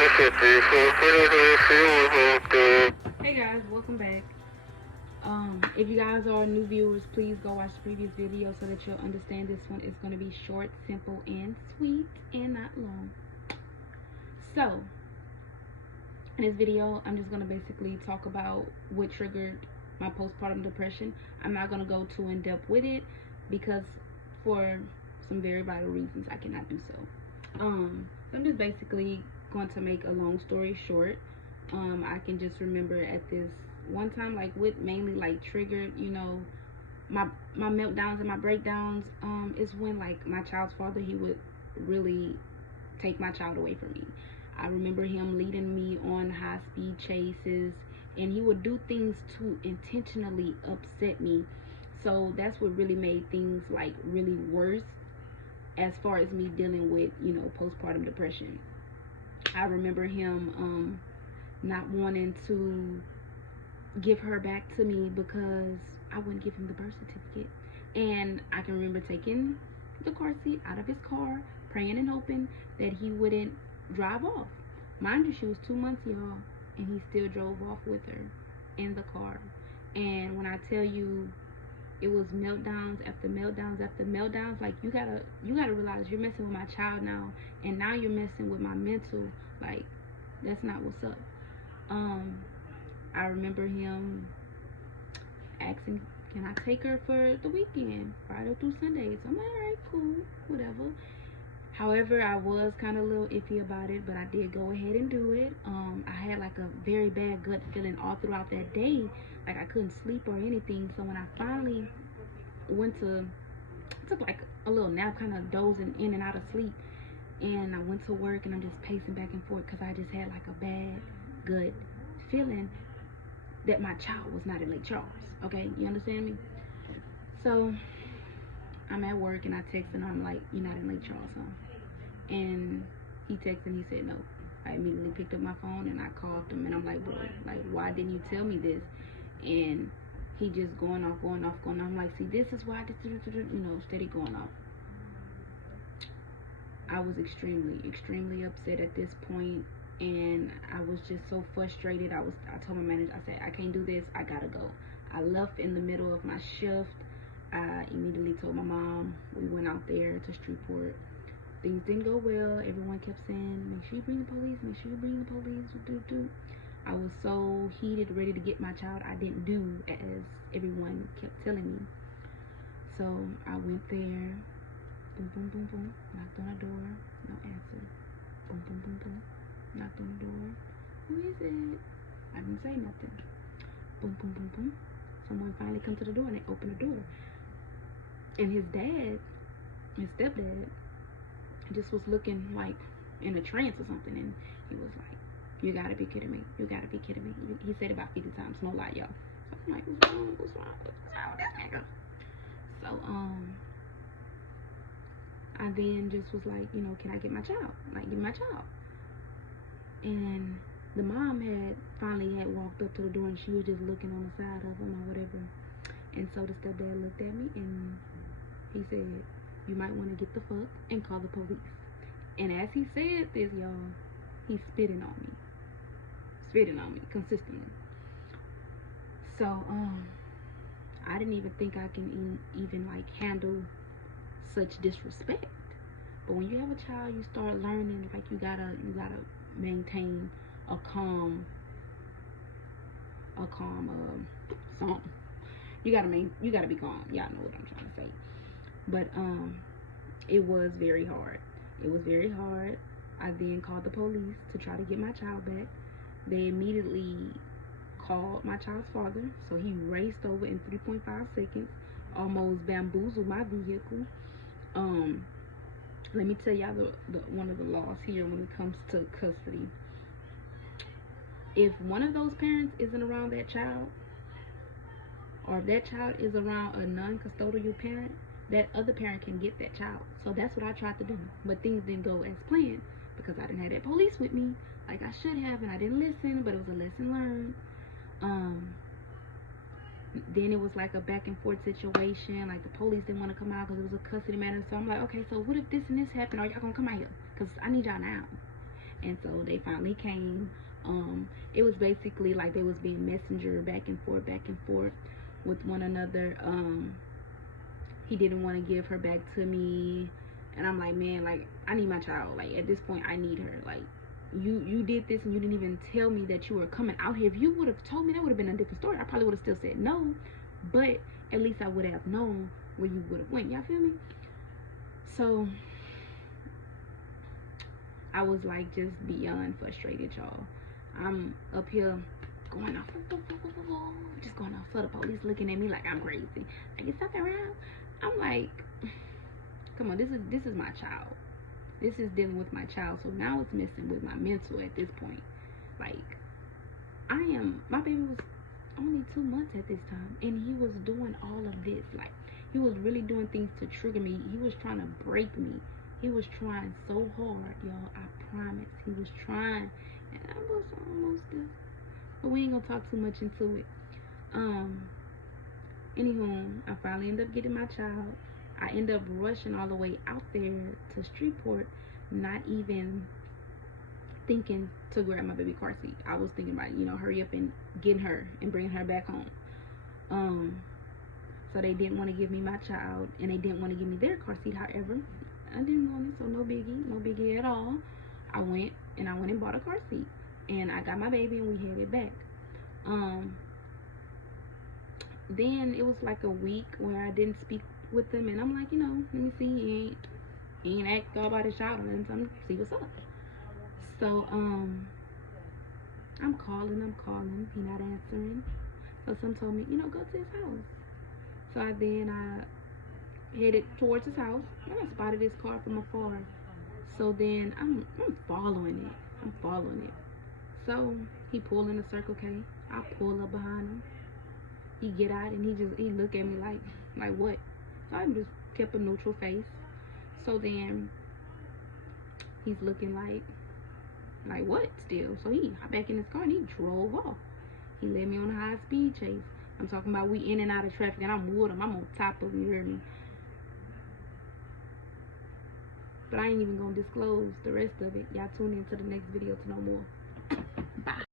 Hey guys, welcome back. If you guys are new viewers, please go watch the previous video so that you'll understand this one is going to be short, simple, and sweet, and not long. So, in this video, I'm just going to basically talk about what triggered my postpartum depression. I'm not going to go too in depth with it because for some very vital reasons I cannot do so. So I'm just basically going to make a long story short. I can just remember at this one time, like what mainly like triggered, you know, my meltdowns and my breakdowns, is when like my child's father, he would really take my child away from me. I remember him leading me on high-speed chases, and he would do things to intentionally upset me. So that's what really made things like really worse as far as me dealing with, you know, postpartum depression. I remember him not wanting to give her back to me because I wouldn't give him the birth certificate. And I can remember taking the car seat out of his car, praying and hoping that he wouldn't drive off. Mind you, she was 2 months, y'all, and he still drove off with her in the car. And when I tell you, it was meltdowns after meltdowns after meltdowns. Like, you gotta realize you're messing with my child now, and now you're messing with my mental. Like, that's not what's up. I remember him asking, can I take her for the weekend, Friday through Sunday? So I'm like, all right, cool, whatever. However, I was kind of a little iffy about it, but I did go ahead and do it. I had like a very bad gut feeling all throughout that day. Like I couldn't sleep or anything. So when I finally took like a little nap, kind of dozing in and out of sleep. And I went to work and I'm just pacing back and forth because I just had like a bad gut feeling that my child was not in Lake Charles. Okay, you understand me? So I'm at work and I text and I'm like, you're not in Lake Charles, huh? And he texted and he said no. I immediately picked up my phone and I called him and I'm like, bro, like, why didn't you tell me this? And he just going off. I'm like, see, this is why, you know, steady going off. I was extremely upset at this point, and I was just so frustrated. I told my manager, I said, I can't do this, I gotta go. I left in the middle of my shift. I immediately told my mom. We went out there to Streetport. Things didn't go well. Everyone kept saying, make sure you bring the police, make sure you bring the police. I was so heated, ready to get my child. I didn't do as everyone kept telling me. So I went there. Boom, boom, boom, boom. Knocked on the door. No answer. Boom, boom, boom, boom. Knocked on the door. Who is it? I didn't say nothing. Boom, boom, boom, boom. Someone finally come to the door and they opened the door. And his stepdad, just was looking like in a trance or something. And he was like, you gotta be kidding me. You gotta be kidding me. He said about 50 times, no lie, y'all. So I'm like, what's wrong with this nigga? So, I then just was like, you know, can I get my child? Like, give me my child. And the mom had finally walked up to the door and she was just looking on the side of him or whatever. And so the stepdad looked at me and he said, you might want to get the fuck and call the police. And as he said this, y'all, he's spitting on me consistently. So, I didn't even think I can even like handle such disrespect. But when you have a child, you start learning, like, you gotta maintain a calm song. You gotta be calm. Y'all know what I'm trying to say. But it was very hard. I then called the police to try to get my child back. They immediately called my child's father, so he raced over in 3.5 seconds, almost bamboozled my vehicle. Let me tell y'all the one of the laws here when it comes to custody. If one of those parents isn't around that child, or if that child is around a non-custodial parent, that other parent can get that child. So that's what I tried to do, but things didn't go as planned because I didn't have that police with me like I should have, and I didn't listen. But it was a lesson learned. Then it was like a back and forth situation. Like, the police didn't want to come out because it was a custody matter. So I'm like, okay, so what if this and this happened? Are y'all gonna come out here? Because I need y'all now. And so they finally came. It was basically like they was being messenger back and forth with one another. He didn't want to give her back to me, and I'm like, man, like, I need my child. Like, at this point, I need her. Like, you did this and you didn't even tell me that you were coming out here. If you would have told me, that would have been a different story. I probably would have still said no, but at least I would have known where you would have went. Y'all feel me? So I was like just beyond frustrated, y'all. I'm up here going off, just going off for the police looking at me like I'm crazy. Like, is something wrong? I'm like, come on, this is my child. This is dealing with my child. So now it's messing with my mental at this point. Like, my baby was only 2 months at this time, and he was doing all of this. Like, he was really doing things to trigger me. He was trying to break me. He was trying so hard, y'all. I promise. He was trying, and I was almost there. But we ain't gonna talk too much into it. Anywho, I finally end up getting my child. I end up rushing all the way out there to Streetport, not even thinking to grab my baby car seat. I was thinking about, hurry up and getting her and bringing her back home. So they didn't want to give me my child, and they didn't want to give me their car seat. However, I didn't want it, so no biggie at all. I went and bought a car seat, and I got my baby, and we headed back. Then it was like a week where I didn't speak with him, and I'm like, let me see, he ain't act all about his child, and so I'm gonna see what's up. So I'm calling, he not answering. So some told me, go to his house. So I headed towards his house, and I spotted his car from afar. So then I'm following it. So he pulled in a Circle K. I pull up behind him. He get out and he look at me like what? So I just kept a neutral face. So then he's looking like what still? So he got back in his car and he drove off. He led me on a high speed chase. I'm talking about we in and out of traffic, and I'm with him. I'm on top of him, you hear me? But I ain't even gonna disclose the rest of it. Y'all tune into the next video to know more.